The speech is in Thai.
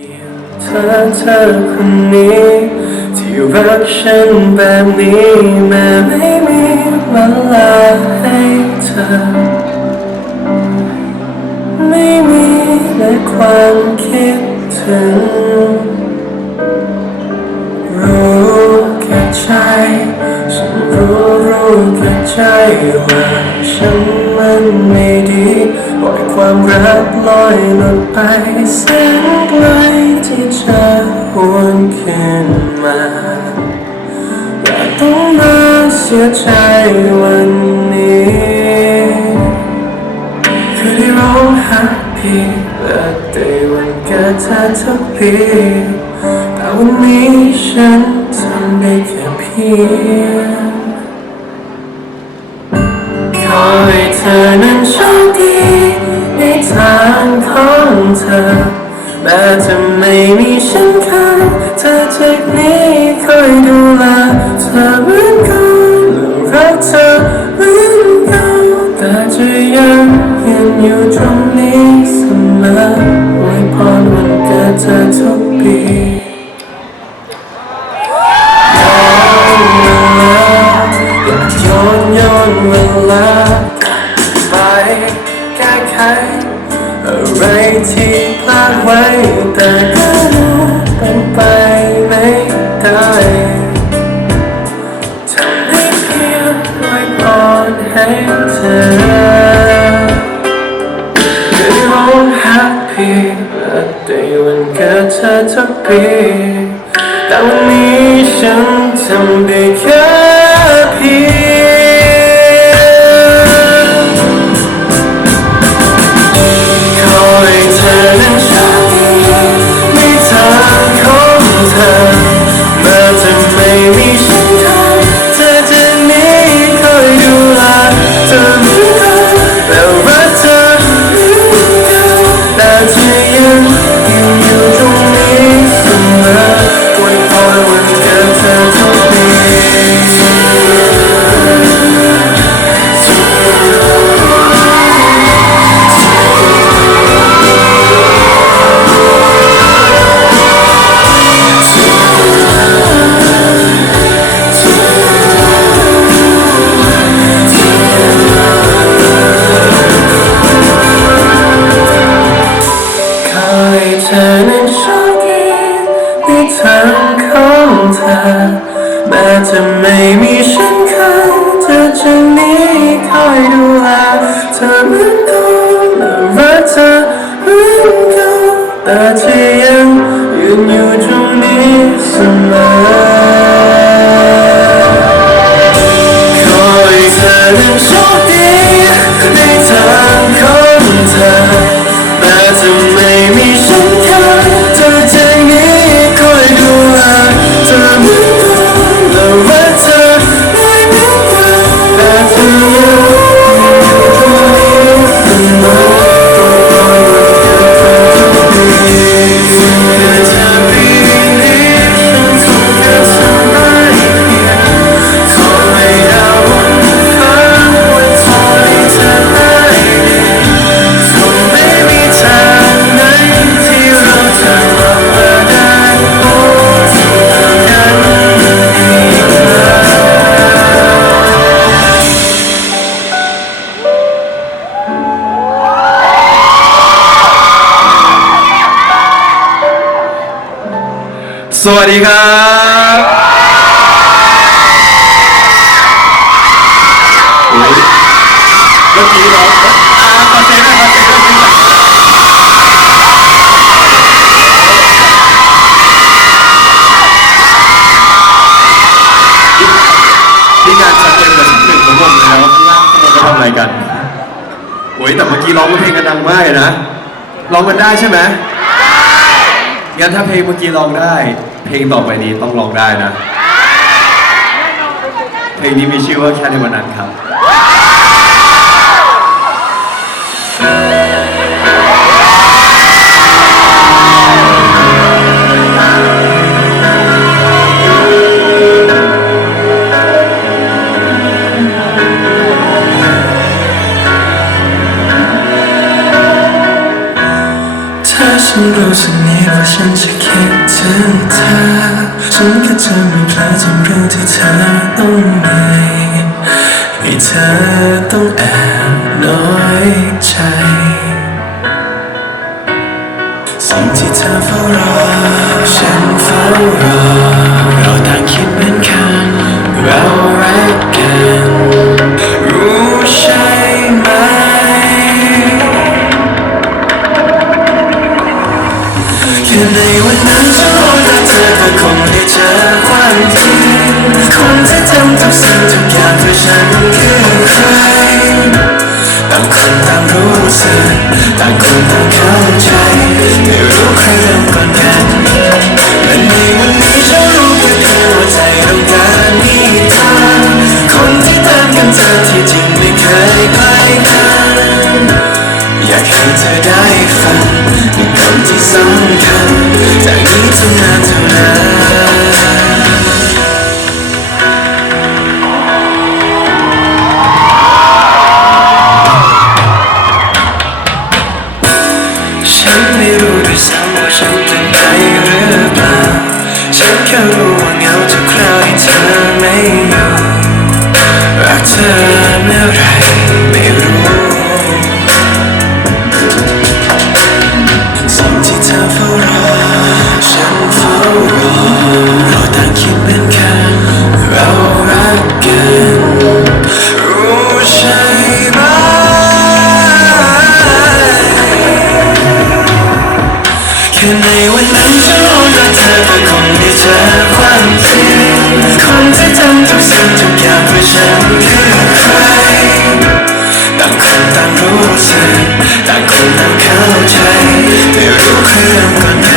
เธอเธอคนนี้ที่รักฉันแบบนี้แม้ไม่มีเวลาให้เธอ ไม่มีในความคิดถึง รู้แค่ใจ ฉันรู้รู้แค่ใจว่าฉันมันไม่ดี ความรักลอยหลุดไปแสนไกลที่จะหวนคืนมาอย่าต้องมาเสียใจวันนี้คือได้ร้อง Happy Birthday วันเกิดเธอทุกปีแต่วันนี้ฉันทำได้แค่เพียง แม้จะไม่มีฉันข้างเธอจากนี้คอยดูแลเธอเหมือนก่าและรักเธอเหมือนเก่าแต่จะยังยืนอยู่ตรงนี้เสมอไว้พรวันเกิดเธอทุกปีอยาย้อนย้อนเวลาไปแก้ไขอะไรที่ ว้ แต่ก็รู้เป็นไปไม่ได้ทำได้เพียงไว้พรให้เธอได้ร้อง Happy Birthday วันเกิดเธอทุกปีแต่วันนี้ฉันทำได้ แต่จะยังยืนอยู่ตรงนี้เสมอ สวัสดีครับอุ๊ยเมื่อกี้เราอ่าขอเสียงหน่อยขอเสียงหน่อยขอเสียงหน่อยที่งานชัดเจนกับชั้นหนึ่งของวงเลยนะว่าข้างล่างพวกเราจะทำอะไรกันโอ้ยแต่เมื่อกี้ร้องเพลงกันดังมากเลยนะร้องกันได้ใช่ไหม งั้นถ้าเพลงเมื่อกี้ร้องได้ เพลงต่อไปนี้ต้องร้องได้นะ เพลงนี้มีชื่อว่าแค่ในวันนั้นครับ ฉันรู้สึก ฉันจะคิดถึงเธอ ฉันก็จะไม่พลาดจำเรื่องที่เธอต้องเหนื่ให้เธอต้องแอบน้อยใจ สิ่งที่เธอเฝ้ารอ ฉันเฝ้ารอ เราต่างคิดเหมือนกัน เรารักกันางคนต่างรู้สึกต่างคนต่างเข้าใจ ไม่รู้ใครเริ่มก่อนกันและในวันนี้เธอรู้ก็คือว่าใจต้องการมีเธอคนที่ตามกันเจอที่จริงไม่เคยไกล้กันอยากให้เธอได้ฟังในคำที่สำคัญจากนี้เท่านั้นเท่านั้น Yeah. Something